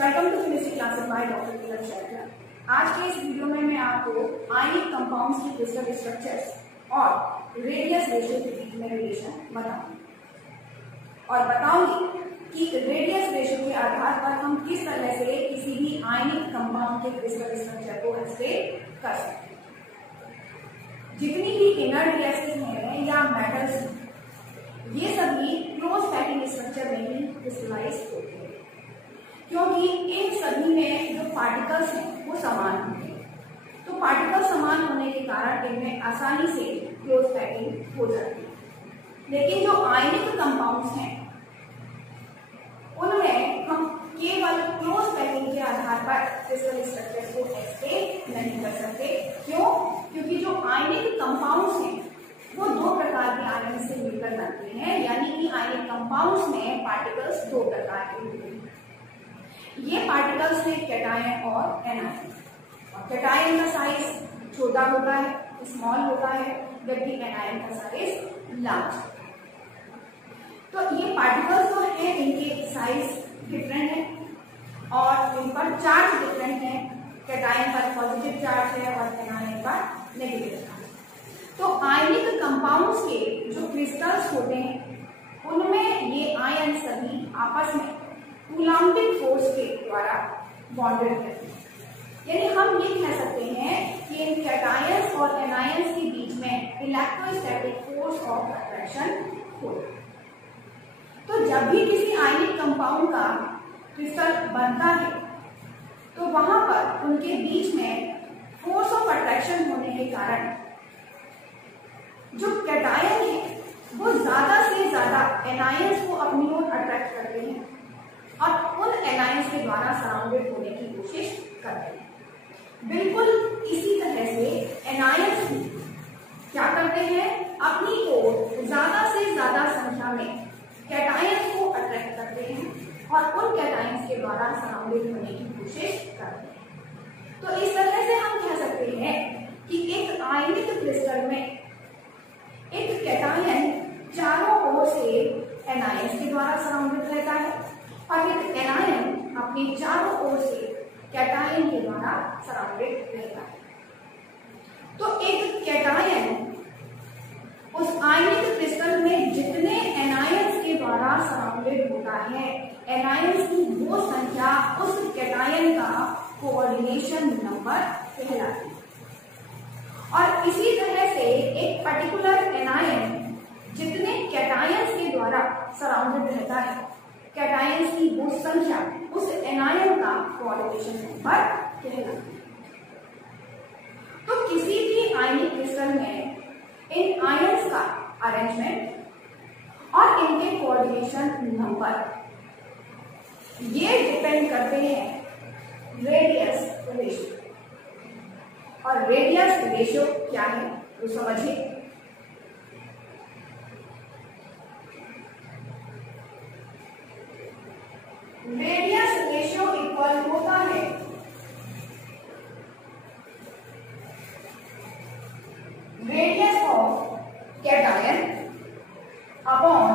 Welcome to chemistry classes by doctor Neeraj Sharma. आज के इस वीडियो में मैं आपको आयनिक कंपाउंड्स की क्रिस्टल स्ट्रक्चर्स और रेडियस रेशियो के बीच में रिलेशन बताऊंगी और बताऊंगी कि रेडियस रेशियो के आधार पर हम किस तरह से किसी भी आयनिक कंपाउंड के क्रिस्टल स्ट्रक्चर को एक्सप्लेन कर सकते हैं। जितनी भी इनर्ट गैसेस हैं या मेटल्स हैं, ये सभी क्लोज पैकिंग स्ट्रक्चर में ही क्रिस्टलाइज होते हैं, क्योंकि इन सभी में जो पार्टिकल्स हैं वो समान होते हैं। तो पार्टिकल समान होने के कारण इनमें आसानी से क्लोज पैकिंग हो जाती है। लेकिन जो आयनिक कंपाउंड्स हैं उनमें हम केवल क्लोज पैकिंग के आधार पर क्रिस्टल स्ट्रक्चर को एक्सप्लेन नहीं कर सकते। क्यों? क्योंकि जो आयनिक कंपाउंड्स हैं वो दो प्रकार के आयन से मिलकर बनते हैं, यानी कि आयनिक कंपाउंड्स में पार्टिकल्स दो प्रकार के होते हैं। ये पार्टिकल्स हैं कैटायन और एनायन। और कैटायन का साइज छोटा होता है, स्मॉल होता है, जबकि एनायन का साइज लार्ज। तो ये पार्टिकल्स जो हैं इनके साइज डिफरेंट है और इन पर चार्ज डिफरेंट है। कैटायन पर पॉजिटिव चार्ज है और एनायन पर नेगेटिव चार्ज। तो आयनिक कंपाउंड्स के जो क्रिस्टल्स होते हैं उनमें ये आयन सभी आपस में कूलम्बिक फोर्स के द्वारा बॉन्डेड रहते हैं। यानी हम ये कह सकते हैं कि इन कैटायंस और एनायंस के बीच में इलेक्ट्रोस्टैटिक फोर्स ऑफ अट्रैक्शन होता है। तो जब भी किसी आयनिक कंपाउंड का क्रिस्टल बनता है तो वहां पर उनके बीच में फोर्स ऑफ अट्रैक्शन होने के कारण जो कैटायन है वो ज्यादा से ज्यादा एनायंस को अपनी ओर अट्रैक्ट करते हैं और उन एनायंस के द्वारा सराउंडेड होने की कोशिश करते हैं। बिल्कुल इसी तरह से एनायंस क्या करते हैं, अपनी ओर ज्यादा से ज्यादा संख्या में कैटायंस को अट्रैक्ट करते हैं और उन कैटायंस के द्वारा सराउंडेड होने की कोशिश करते हैं। तो इस तरह से हम कह सकते हैं कि एक आयनिक क्रिस्टल में एक कैटायन चारों ओर से एनायंस के द्वारा सराउंडेड रहता है और एक एनायन अपने चारों ओर से कैटायन के द्वारा सराउंडेड रहता है। तो एक कैटायन उस आयनिक क्रिस्टल में जितने एनायंस के द्वारा सराउंडेड होता है, एनायंस की वो संख्या उस कैटायन का कोऑर्डिनेशन नंबर कहलाती है। और इसी तरह से एक पर्टिकुलर एनायन जितने कैटायंस के द्वारा सराउंडेड रहता है, कैटायंस की वो संख्या उस एनायन का कोऑर्डिनेशन नंबर कहलाती है। तो किसी भी आयनिक क्रिस्टल में इन आयंस का अरेंजमेंट और इनके कोऑर्डिनेशन नंबर ये डिपेंड करते हैं रेडियस रेशियो। और रेडियस रेशियो क्या है तो समझिए। रेडियस रेशियो इक्वल होता है radius of cation upon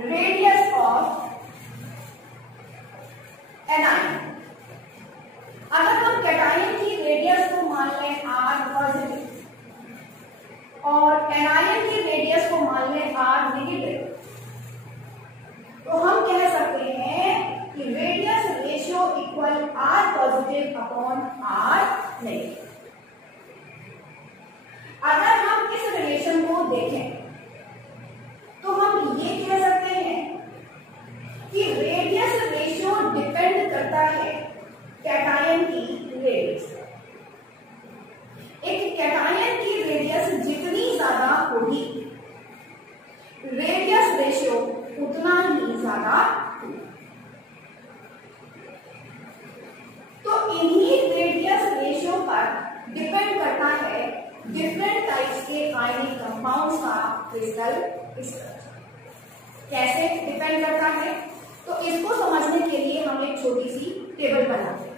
radius of anion. अगर हम कैटायन की रेडियस को मान लें r पॉजिटिव और एनायन की रेडियस को मान लें r नेगेटिव, तो हम कह सकते हैं कि radius ratio equal r positive upon r negative. अगर हम इस रिलेशन को देखें तो हम ये कह सकते हैं कि रेडियस रेशियो डिपेंड करता है कैटायन की रेडियस। एक कैटायन की रेडियस जितनी ज्यादा होगी रेडियस रेशियो उतना ही ज्यादा होगा। तो इन्हीं रेडियस रेशियो पर डिपेंड करता है डिफरेंट टाइप्स के आयनिक कंपाउंड्स का क्रिस्टल स्ट्रक्चर। कैसे डिपेंड करता है तो इसको समझने के लिए हम एक छोटी सी टेबल बनाते हैं।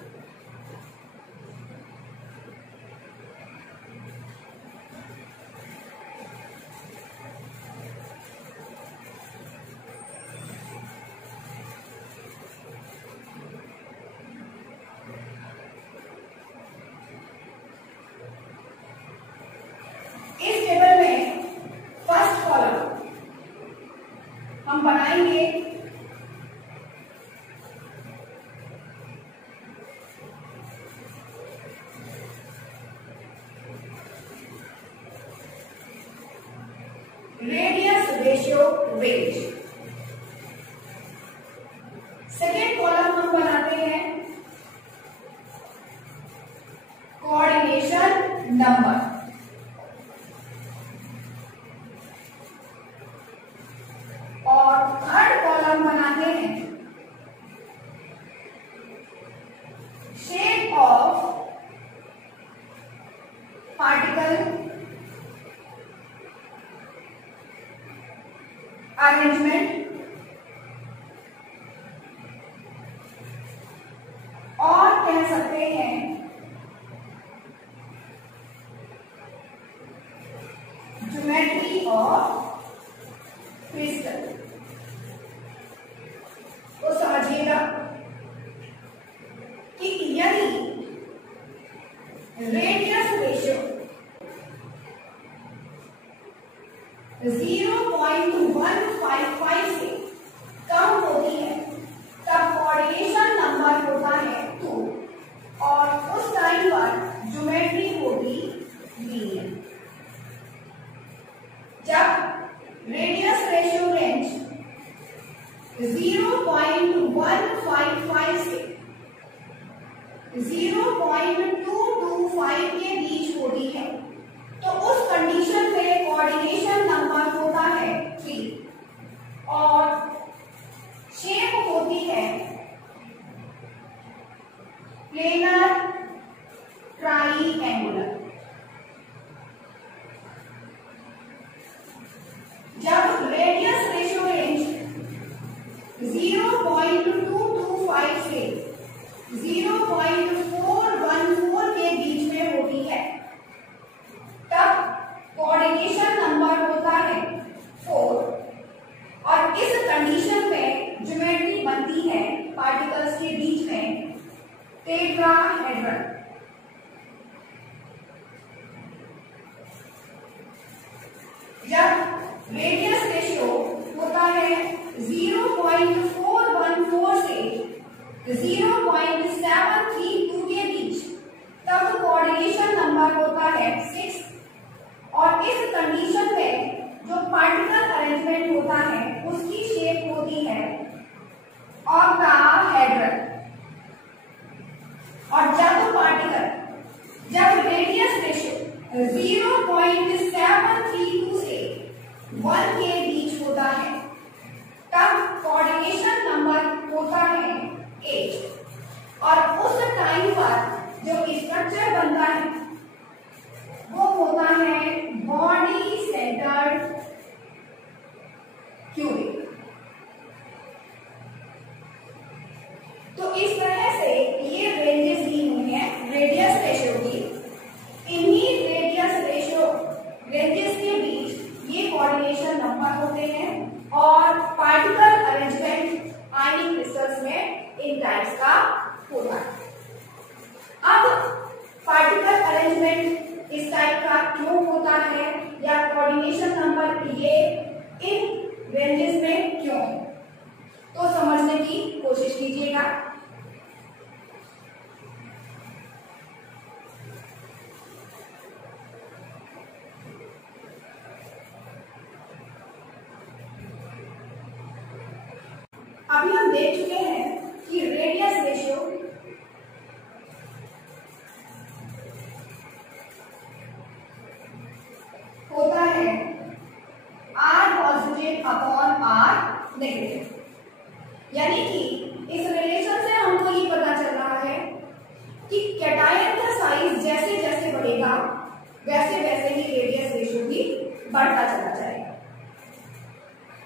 बनाएंगे। Radius ratio range. Second column हम बनाते हैं कोऑर्डिनेशन नंबर। और थर्ड कॉलम बनाते हैं शेप ऑफ पार्टिकल अरेंजमेंट और कह सकते हैं ज्योमेट्री ऑफ क्रिस्टल। तो समझिएगा कि यदि रेडियस रेशियो 0.155 से कम होती है तब कोऑर्डिनेशन नंबर होता है 2 और उस टाइम पर ज्योमेट्री होगी लीनियर। जब रेडियस रेशियो रेंज 0.155 से 0.225 के बीच होती है तो उस कंडीशन में कोऑर्डिनेशन नंबर होता है 3 और शेप होती है प्लेनर ट्राइएंगुलर। जब रेडियस रेशियो रेंज 0.225 से 0.414 के बीच में होती है तब कोऑर्डिनेशन नंबर होता है 4 और इस कंडीशन में ज्योमेट्री बनती है पार्टिकल्स के बीच में टेट्राहेड्रन। जब रेडियस रेशियो होता है 0.414 से 0.732 के बीच तब कोऑर्डिनेशन नंबर होता है 6 और इस कंडीशन में जो पार्टिकल अरेंजमेंट होता है उसकी शेप होती है ऑक्टाहेड्रन। और जब रेडियस रेशियो 0.732 से 1 के बीच होता है तब कोऑर्डिनेशन नंबर होता है 8 और उस टाइम पर जो स्ट्रक्चर बनता है वो होता है बॉडी सेंटर्ड क्यूबिक। तो इस तरह से ये रेंजेस दी हुई हैं रेडियस रेशियो की। इन्हीं रेंजेस के बीच ये कोऑर्डिनेशन नंबर होते हैं और पार्टिकल अरेंजमेंट आयनिक क्रिस्टल्स में इन टाइप्स का होता है। अब पार्टिकल अरेंजमेंट इस टाइप का क्यों होता है या कोऑर्डिनेशन नंबर ये इन रेंजेस में क्यों, तो समझने की कोशिश कीजिएगा। अभी हम देख चुके हैं कि रेडियस रेशियो होता है R positive upon R negative. यानी कि इस रिलेशन से हमको ये पता चल रहा है कि कैटायन का साइज जैसे जैसे बढ़ेगा वैसे वैसे ही रेडियस रेशियो भी बढ़ता चला जाएगा।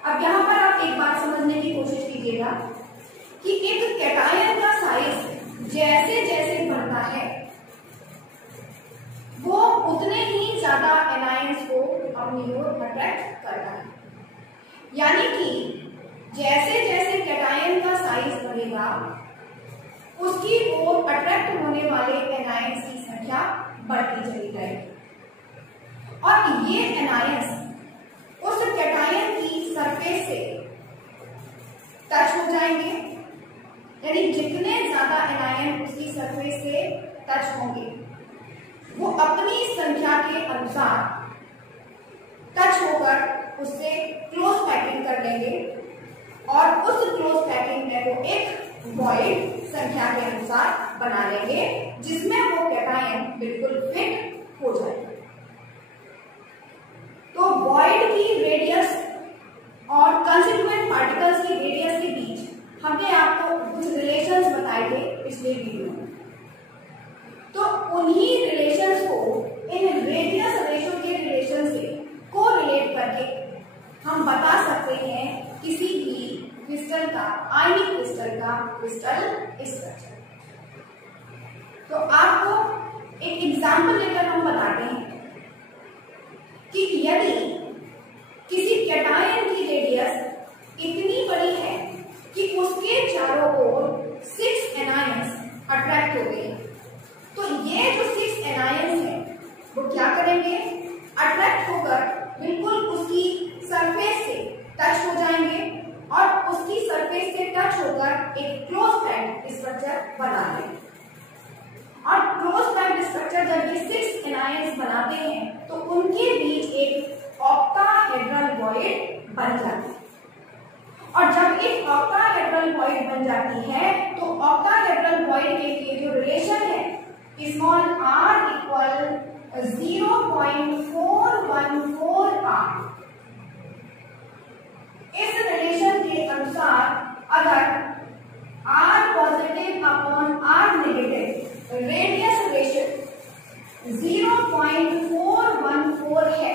अब यहां पर आप एक बात समझने की कोशिश कीजिएगा कि एक कैटायन का साइज जैसे जैसे बढ़ता है वो उतने ही ज्यादा एनायंस को अपनी ओर अट्रैक्ट करता है। यानी कि जैसे जैसे कैटायन का साइज बढ़ेगा उसकी ओर अट्रैक्ट होने वाले एनायंस की संख्या बढ़ती चली जाएगी और ये एनायंस उस कैटायन की सरफेस से टच हो जाएंगे, यानी जितने ज्यादा एनायन उसकी सरफेस से टच होंगे वो अपनी संख्या के अनुसार टच होकर उससे क्लोज पैकिंग कर लेंगे और उस क्लोज पैकिंग में वो एक वॉइड संख्या के अनुसार बना लेंगे जिसमें वो कैटायन बिल्कुल फिट हो जाएगा। तो वॉइड की रेडियस और कंस्टिट्यूएंट पार्टिकल्स की रेडियस के बीच हमने आपको कुछ रिलेशंस बताए थे पिछले वीडियो में। तो उन्हीं रिलेशंस को इन रेडियस रेशियो के रिलेशन से कोरिलेट करके हम बता सकते हैं किसी भी क्रिस्टल का, आयनिक क्रिस्टल का क्रिस्टल स्ट्रक्चर। तो आपको एक एग्जांपल लेकर हम बताते हैं कि यदि किसी कैटायन की रेडियस इतनी बड़ी है कि उसके चारों ओर 6 एनायंस अट्रैक्ट हो गए, तो ये जो 6 एनायंस हैं वो क्या करेंगे, अट्रैक्ट होकर बिल्कुल उसकी सरफेस से टच हो जाएंगे और उसकी सरफेस से टच होकर एक क्लोज पैक्ड स्ट्रक्चर बना लेंगे। और क्लोज पैक्ड स्ट्रक्चर जब ये 6 एनायंस बनाते हैं तो उनके बीच एक ऑक्टाहेड्रल वॉइड बन जाती है। और जब एक ऑक्टाहेड्रल वॉइड बन जाती है तो ऑक्टाहेड्रल वॉइड के लिए जो रिलेशन है स्मॉल r इक्वल 0.414r, इस रिलेशन के अनुसार अगर r positive upon r negative radius ratio 0.414 है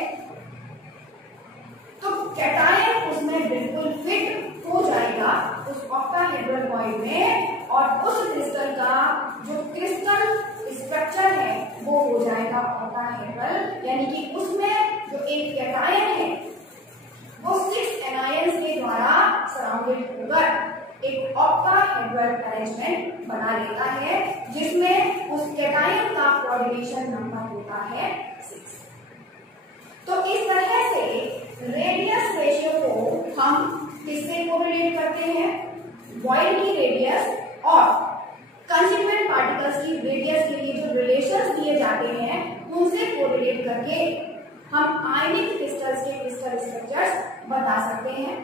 तो कैटायन उसमें बिल्कुल फिट हो जाएगा उस ऑक्टाहेड्रल वॉइड में और उस क्रिस्टल का जो क्रिस्टल स्ट्रक्चर है वो हो जाएगा ऑक्टाहेड्रल, यानी कि उसमें जो एक कैटायन है वो 6 एनायंस के द्वारा सराउंडेड होकर एक ऑक्टाहेड्रल अरेंजमेंट बना लेता है जिसमें उस कैटायन का कोऑर्डिनेशन नंबर होता है 6। तो इस तरह से रेडियस रेशियो को हम किससे कोरिलेट करते हैं, वॉइड की रेडियस और कंस्टिट्यूएंट पार्टिकल्स की रेडियस के लिए जो रिलेशंस दिए जाते हैं उनसे कोरिलेट करके हम आयनिक क्रिस्टल्स के क्रिस्टल स्ट्रक्चर्स बता सकते हैं,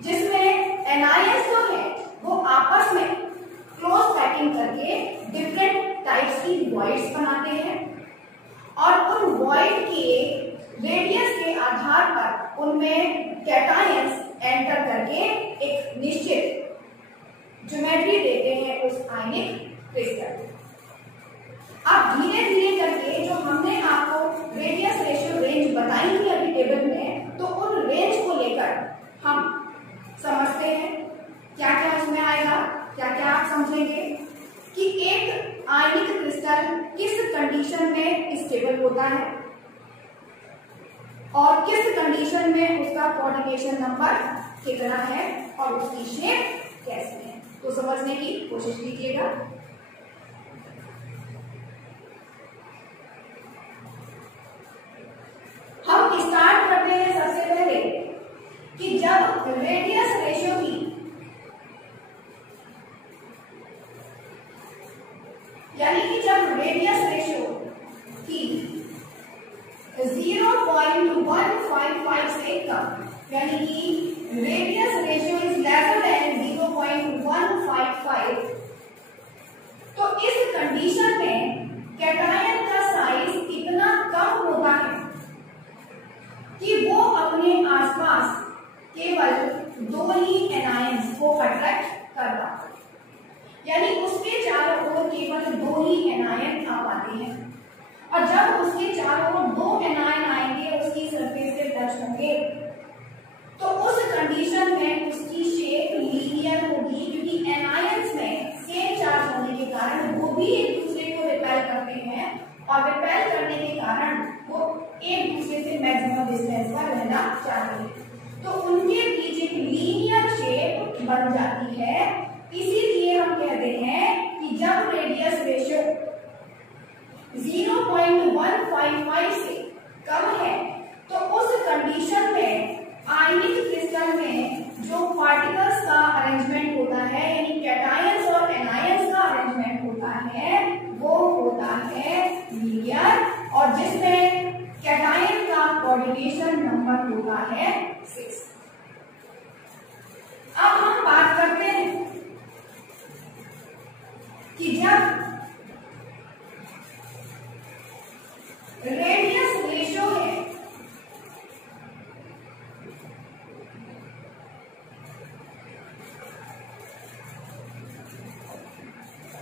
जिसमें एनायंस जो है वो आपस में क्लोज पैकिंग करके डिफरेंट टाइप्स की वॉइड्स बनाते हैं और उन वॉइड के रेडियस के आधार पर उनमें कैटायंस एंटर करके एक निश्चित ज्योमेट्री देते हैं उस आयनिक क्रिस्टल। अब धीरे धीरे करके जो हमने आपको रेडियस रेशियो रेंज बताई थी अभी टेबल में, तो उन रेंज को लेकर हम समझते हैं क्या क्या उसमें आएगा, क्या क्या आप समझेंगे कि एक आयनिक क्रिस्टल किस कंडीशन में स्टेबल होता है और किस कंडीशन में उसका कोऑर्डिनेशन नंबर कितना है और उसकी शेप कैसी है। तो समझने की कोशिश कीजिएगा। हम स्टार्ट करते हैं सबसे पहले कि जब रेडियस रेशियो की यानी कि जब रेडियस रेशियो की 0.155 से कम, यानी कि radius ratio is lesser than 0.155, तो इस कंडीशन में कैटायन का साइज इतना कम होता है कि वो अपने आसपास केवल 2 ही एनायंस को अट्रैक्ट कर पाता है, यानी उसके चारों ओर केवल 2 ही एनायन आ पाते हैं और जब उसके चारों ओर 2 एनायन आएंगे उसकी सरफेस से टच होंगे तो उस कंडीशन में उसकी शेप लीनियर होगी, क्योंकि एनायंस में सेम चार्ज होने के कारण वो भी एक दूसरे को रिपेल करते हैं और रिपेल करने के कारण वो एक दूसरे से मैक्सिमम डिस्टेंस पर रहना चाहते हैं, तो उनके बीच एक लीनियर शेप बन जाती है। इसीलिए हम कहते हैं कि जब रेडियस रेशियो 0.155 से कम है तो उस कंडीशन में आयनिक क्रिस्टल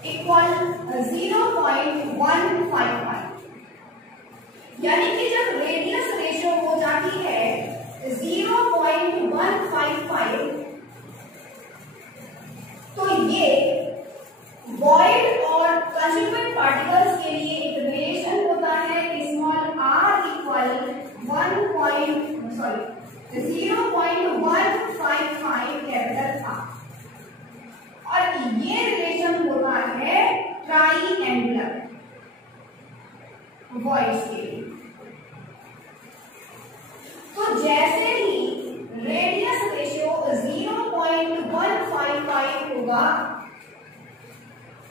इक्वल 0.155, यानी कि जब रेडियस रेशियो हो जाती है 0.155, तो ये वॉइड और कंस्टिट्यूएंट पार्टिकल्स के लिए एक रिलेशन होता है small r equal 0.155 capital R, और ये रिलेशन होता है ट्राइएंगुलर वॉइड्स के लिए। तो जैसे ही रेडियस रेशियो 0.155 होगा,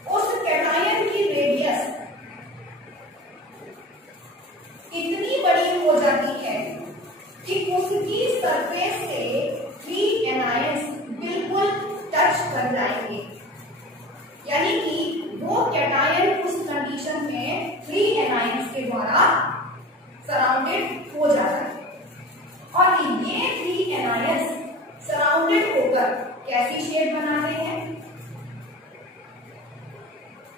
उस कैटायन की रेडियस इतनी बड़ी हो जाती है कि उसकी सरफेस से फ्री एनायंस बिल्कुल टच कर जाएंगे, यानी कि वो कैटायन उस कंडीशन में फ्री एनायंस के द्वारा सराउंडेड हो जाता है। और ये फ्री एनायंस सराउंडेड होकर कैसी शेप बनाते हैं?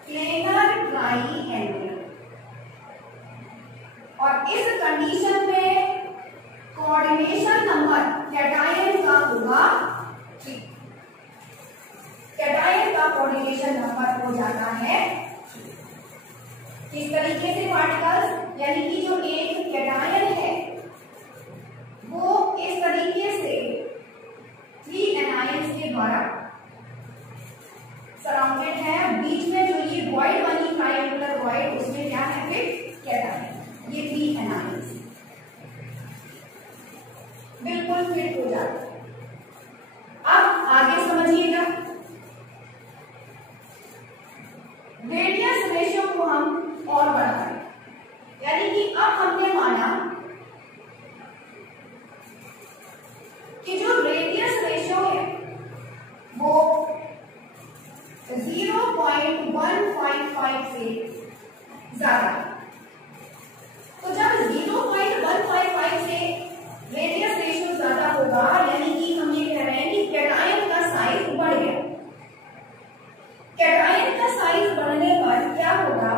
Planar triangular. और इस कंडीशन में कोऑर्डिनेशन नंबर कैटायन का होगा 3। कैटायन का कोऑर्डिनेशन नंबर हो जाता है किस तरीके से पार्टिकल्स, यानी कि जो एक कैटायन है वो इस तरीके से 3 एनायंस के द्वारा सराउंडेड है। बीच में जो ये वॉइड बनी ट्राइएंगुलर वॉइड, उसमें क्या है फिर कैटायन, ये 3 एनायंस बिल्कुल फिट हो जाता है। अब आगे समझिएगा, रेडियस रेशियो को हम और बढ़ाएं, यानी कि अब हमने माना कि जो रेडियस रेशियो है वो 0.155 से ज्यादा है। तो जब 0.155 से रेडियस रेशियो ज्यादा होगा, यानी कि हम ये कह रहे हैं कि कैटायन का साइज बढ़ गया। कैटायन का साइज बढ़ने पर क्या होगा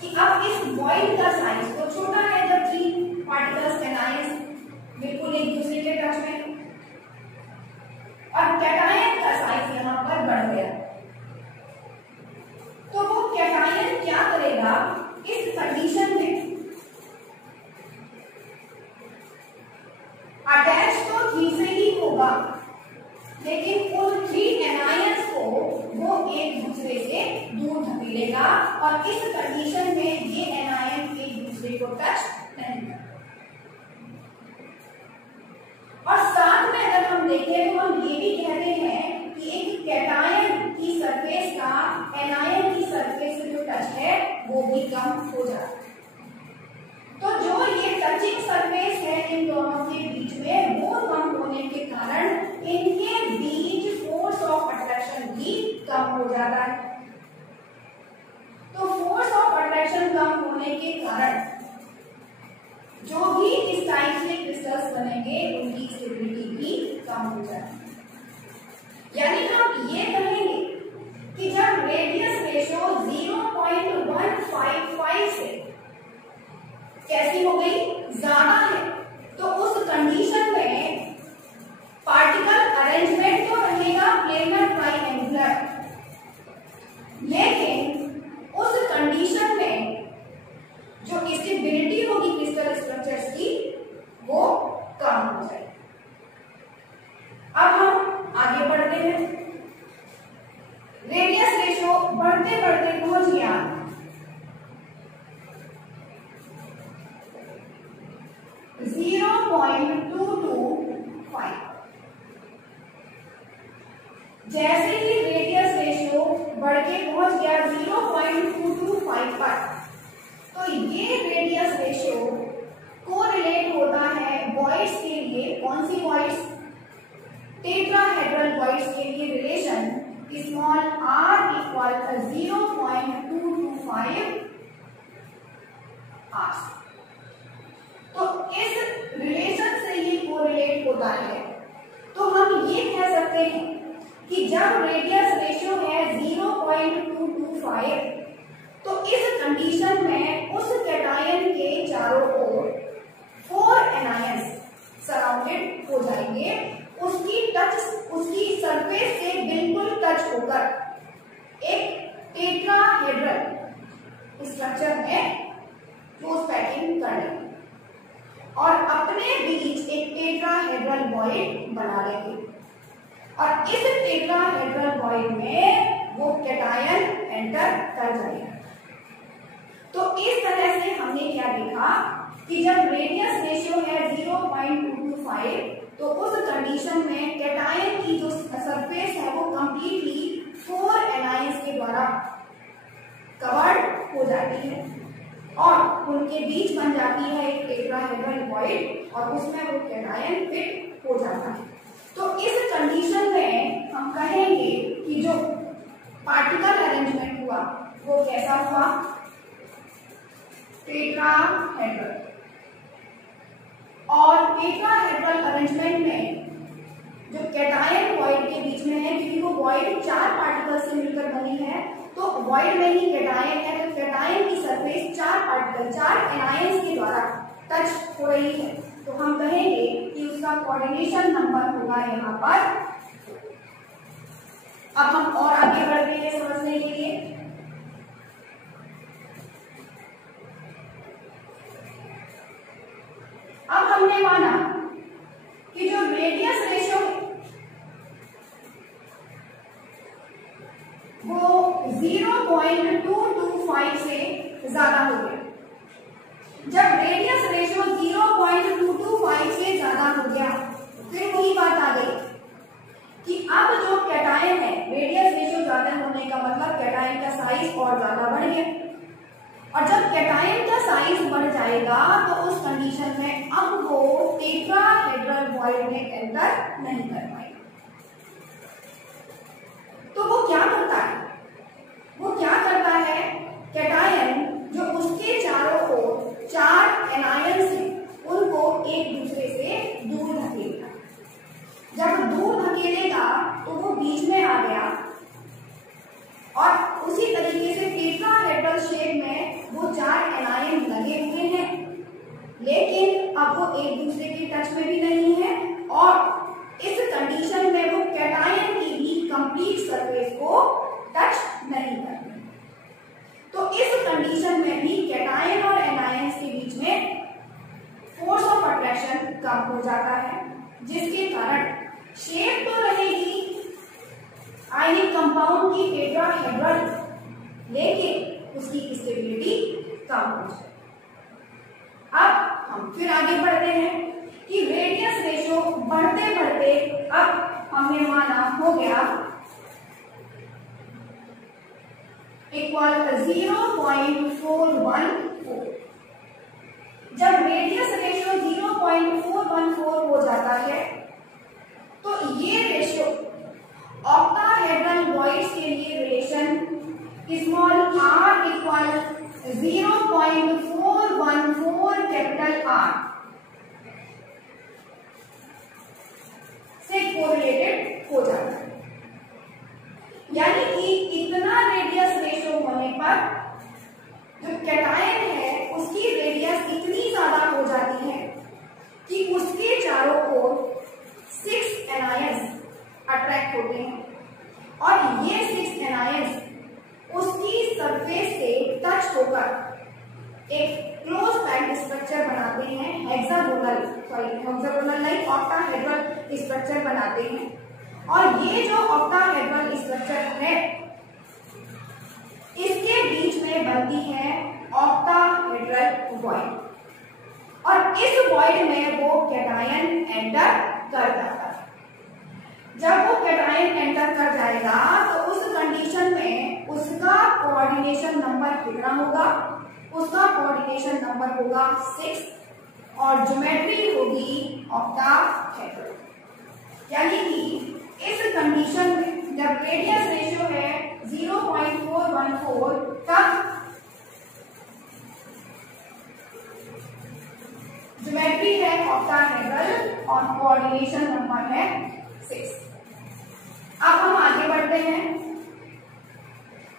कि अब इस वॉइड का साइज तो छोटा है, जब 3 पार्टिकल्स एनायंस बिल्कुल एक दूसरे के टच में, और कैटायन का साइज यहां पर बढ़ गया। तो वो कैटायन क्या करेगा इस कंडीशन में? अटैच तो 3 से ही होगा, लेकिन उन 3 एनायंस को वो एक दूसरे से दूर धकेलेगा, और इस कंडीशन में ये एनायन एक दूसरे को टच नहीं करते। और साथ में अगर हम देखें तो हम ये भी कहते हैं कि एक कैटायन की सरफेस का एनायन की सरफेस से जो टच है वो भी कम हो जाता है। तो जो ये टचिंग सरफेस है इन दोनों के बीच में, वो कम होने के कारण इनके बीच फोर्स ऑफ अट्रैक्शन भी कम हो जाता है। तो फोर्स ऑफ अट्रैक्शन कम होने के कारण जो भी इस टाइप के क्रिस्टल्स बनेंगे उनकी स्टेबिलिटी भी कम हो जाती है। यानी हम ये कहेंगे कि जब रेडियस रेशियो 0.155 से कैसी हो गई, ज्यादा है, तो उस कंडीशन में पार्टिकल अरेंजमेंट तो रहेगा प्लेनर ट्राइएंगुलर, लेकिन उस कंडीशन में जो स्टेबिलिटी होगी क्रिस्टल स्ट्रक्चर्स की वो कम हो जाएगी। अब हम आगे बढ़ते हैं। रेडियस रेशियो बढ़ते बढ़ते पहुंच गया 0.225। जैसे ही रेडियस रेशियो बढ़ के पहुंच गया 0.225 पर, तो ये रेडियस रेशियो कोरिलेट होता है वॉइड्स के लिए। कौन सी वॉइड्स? टेट्राहेड्रल वॉइड्स के लिए relation small r equal 0.225 r। तो इस रिलेशन से ये कोरिलेट होता है। तो हम ये कह सकते हैं कि जब रेडियस रेशियो है 0.225 तो इस कंडीशन में उस कैटायन के चारों ओर 4 एनायंस सराउंडेड हो जाएंगे। उसकी सरफेस से बिल्कुल टच होकर एक टेट्राहेड्रल स्ट्रक्चर में क्लोज पैकिंग कर लेंगे और अपने बीच एक टेट्राहेड्रल वॉइड बना लेंगे और इस टेट्राहेड्रल वॉइड में वो कैटायन एंटर कर जाएगा। तो इस तरह से हमने क्या देखा कि जब रेडियस रेशियो है 0.225 तो उस कंडीशन में कैटायन की जो सरफेस है वो कंप्लीटली 4 एनायंस के द्वारा कवर्ड हो जाती है और उनके बीच बन जाती है एक टेट्राहेड्रल वॉइड और उसमें वो कैटायन फिट हो जाता है। तो इस कंडीशन में हम कहेंगे कि जो पार्टिकल अरेंजमेंट हुआ वो कैसा हुआ, टेट्राहेड्रल। और टेट्राहेड्रल अरेंजमेंट में जो कैटायन वॉइड के बीच में है, क्योंकि वो वॉइड 4 पार्टिकल से मिलकर बनी है तो वॉइड में ही कैटायन है, तो कैटायन की सरफेस 4 पार्टिकल 4 एनायंस के द्वारा टच हो रही है। तो हम कहेंगे कि उसका कोऑर्डिनेशन नंबर होगा यहाँ पर। अब हम और आगे बढ़ते हैं समझने के लिए। अब हमने माना कि जो रेडियस रेशियो वो 0.225 से ज्यादा हो गया। जब रेडियस रेशियो 0.225 से ज्यादा हो गया फिर वही बात आ गई कि अब जो कैटायन है, रेडियस रेशियो ज्यादा होने का मतलब कैटायन का साइज और ज्यादा बढ़ गया और जब कैटायन का साइज बढ़ जाएगा तो उस कंडीशन में अब वो टेट्राहेड्रल वॉइड में एंटर नहीं कर पाएगा। तो वो क्या करता है, कैटायन जो उसके चारों ओर 4 एनायंस हैं उनको एक दूसरे से दूर धकेलेगा। जब दूर धकेलेगा तो वो बीच में आ गया और उसी तरीके से टेट्राहेड्रल शेप में वो 4 एनायन लगे हुए हैं, लेकिन अब वो एक दूसरे के टच में भी नहीं है और इस कंडीशन में वो कैटायन की भी कंप्लीट सरफेस को टच नहीं करते। तो इस कंडीशन में भी कैटायन और एनायंस के बीच में फोर्स ऑफ अट्रैक्शन कम हो जाता है, जिसके कारण शेप तो रहेगी आयनिक कंपाउंड की टेट्राहेड्रल, लेकिन उसकी स्टेबिलिटी कम हो जाए। अब हम फिर आगे बढ़ते हैं कि रेडियस रेशियो बढ़ते बढ़ते अब हमने माना हो गया इक्वल 0.414। जब रेडियस रेशियो 0.414 हो जाता है तो ये रेशियो ऑक्टाहेड्रल वॉइड्स के लिए relation small r equal 0.414 capital R से कोरिलेटेड हो जाता है। यानी कि इतना रेडियस रेशियो होने पर जो कैटायन है उसकी रेडियस इतनी ज्यादा हो जाती है कि उसके चारों ओर 6 एनायंस अट्रैक्ट होते हैं और ये 6 एनायंस उसकी सरफेस से टच होकर एक क्लोज पैक्ड स्ट्रक्चर बनाते हैं, हेक्सागोनल लाइक ऑक्टाहेड्रल स्ट्रक्चर बनाते हैं। और ये जो ऑक्टाहेड्रल स्ट्रक्चर है इसके बीच में बनती है ऑक्टाहेड्रल वॉइड और इस वॉइड में वो कैटायन एंटर कर जाता है। जब वो कैटायन एंटर कर जाएगा तो उस कंडीशन में उसका कोऑर्डिनेशन नंबर कितना होगा, उसका कोऑर्डिनेशन नंबर होगा 6 और ज्योमेट्री होगी ऑक्टाहेड्रल। यानी कि इस कंडीशन में जब रेडियस रेशियो है 0.414 तब ज्योमेट्री है ऑक्टाहेड्रल और कोऑर्डिनेशन नंबर है 6। अब हम आगे बढ़ते हैं।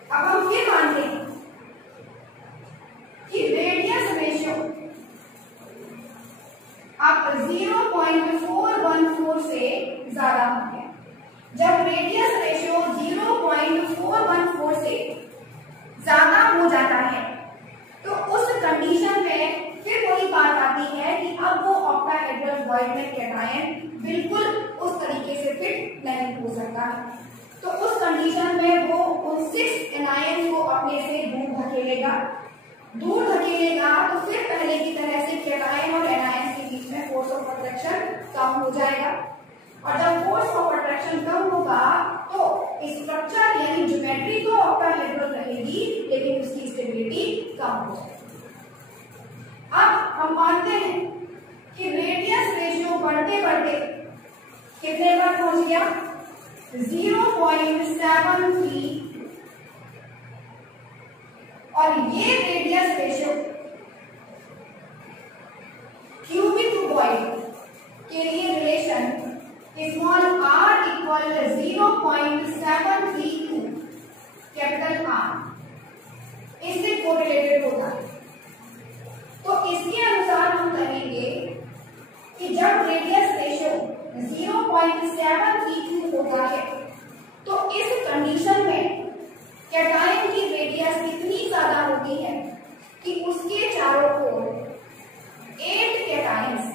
अब हम फिर मानते हैं कि रेडियस रेशियो अब 0.414 से ज्यादा हो गया। जब रेडियस रेशियो 0.414 से ज्यादा हो जाता है तो उस कंडीशन में फिर वही बात आती है कि अब वो ऑक्टाहेड्रल वॉइड में कैटायन बिल्कुल उस तरीके से फिट नहीं हो सकता है। तो उस कंडीशन में वो उन 6 एनायन को अपने से दूर धकेलेगा तो फिर पहले की तरह से कैटायन और एनायन के बीच में फोर्स ऑफ अट्रैक्शन कम हो जाएगा। और जब फोर्स ऑफ अट्रैक्शन कम होगा तो स्ट्रक्चर यानी ज्योमेट्री तो ऑक्टाहेड्रल रहेगी लेकिन उसकी स्टेबिलिटी कम हो जाएगी। अब हम मानते हैं कि रेडियस रेशियो बढ़ते बढ़ते कितने पर पहुंच गया 0.73 और ये रेडियस रेशियो क्यूबिक वॉइड के लिए relation small r equal 0.732 capital R इससे कोरिलेटेड होता है। तो इसके अनुसार हम कहेंगे कि जब रेडियस रेशियो 0.732 होता है तो इस कंडीशन में कैटायन की रेडियस इतनी ज्यादा होती है कि उसके चारों ओर 8 एनायंस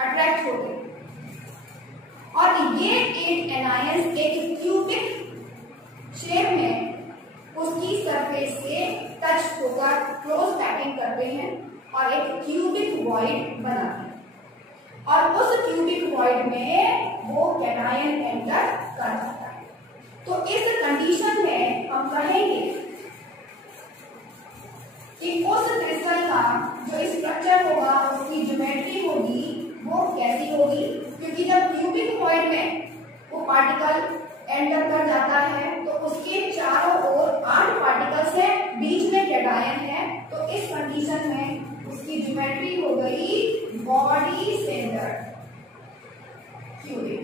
अट्रैक्ट होते हैं और ये 8 एनायंस एक क्यूबिक शेप में उसकी सरफेस से टच होकर क्लोज पैकिंग करते हैं और एक क्यूबिक वॉइड बनाते हैं और उस क्यूबिक वॉइड में वो कैटायन एंटर कर जाता है। तो इस कंडीशन में हम कहेंगे कि उस क्रिस्टल का जो स्ट्रक्चर होगा उसकी ज्योमेट्री होगी वो कैसी होगी, क्योंकि जब क्यूबिक वॉइड में वो पार्टिकल एंटर कर जाता है तो उसके चारों ओर 8 पार्टिकल्स है, बीच में कैटायन है। तो इस कंडीशन में उसकी ज्योमेट्री हो गई बॉडी सेंटर्ड क्यूबिक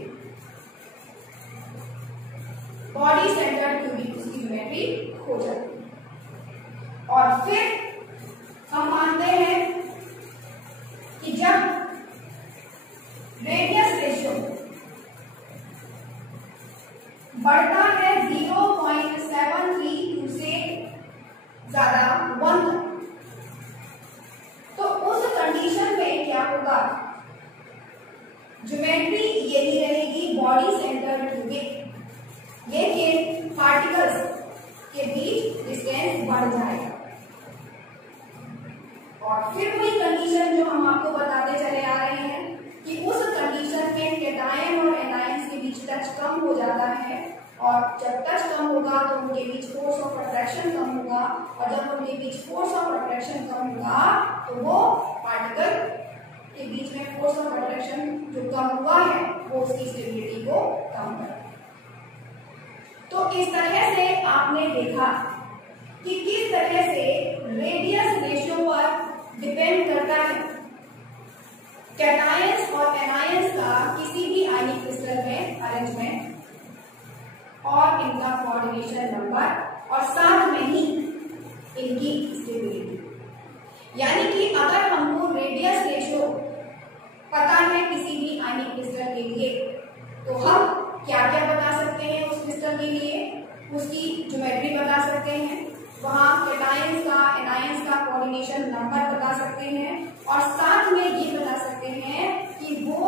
उसकी ज्योमेट्री हो जाती है। और फिर हम मानते हैं कि जब रेडियस रेशियो बढ़ता है 0.732 से ज्यादा 1 तो उस कंडीशन में क्या होगा, ज्योमेट्री यही रहेगी बॉडी सेंटर क्यूबिक, लेकिन पार्टिकल्स के बीच डिस्टेंस बढ़ जाएगा। और फिर वही कंडीशन जो हम आपको बताते चले आ रहे हैं कि उस कंडीशन में कैटायन और एनायंस के बीच टच कम हो जाता है और जब टच कम होगा तो उनके बीच फोर्स ऑफ अट्रैक्शन कम होगा और जब उनके बीच फोर्स ऑफ अट्रैक्शन कम होगा तो वो पार्टिकल के बीच में फोर्स ऑफ अट्रैक्शन जो कम हुआ है वो उसकी स्टेबिलिटी को कम करेगा। तो इस तरह से आपने देखा कि किस तरह से रेडियस रेशियो पर डिपेंड करता है कैटायंस और एनायंस का किसी भी आयनिक क्रिस्टल में अरेंजमेंट और इनका कोऑर्डिनेशन नंबर और साथ में ही इनकी स्टेबिलिटी। यानी कि अगर हमको रेडियस रेशियो पता है किसी भी आयनिक क्रिस्टल के लिए तो हम क्या क्या बता सकते हैं उस क्रिस्टल के लिए, उसकी ज्योमेट्री बता सकते हैं, वहां कैटायंस का एनायंस का कोऑर्डिनेशन नंबर बता सकते हैं और साथ में ये बता सकते हैं कि वो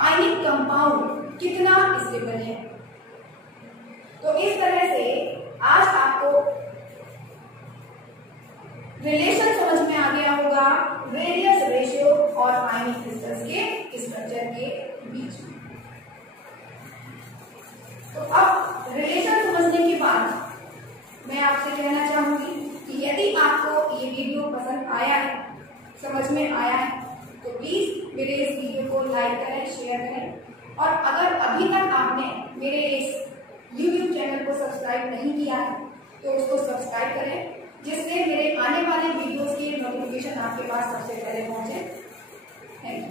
आयनिक कंपाउंड कितना स्टेबल है। तो इस तरह से आज आपको रिलेशन समझ में आ गया होगा रेडियस रेशियो और आयनिक क्रिस्टल्स के स्ट्रक्चर के बीच में। तो अब रिलेशन समझने के बाद मैं आपसे कहना चाहूंगी कि यदि आपको ये वीडियो पसंद आया है, समझ में आया है तो प्लीज मेरे इस वीडियो को लाइक करें, शेयर करें और अगर अभी तक आपने मेरे इस YouTube चैनल को सब्सक्राइब नहीं किया है तो उसको सब्सक्राइब करें जिससे मेरे आने वाले वीडियोस की नोटिफिकेशन आपके पास सबसे पहले पहुंचे। Thank you.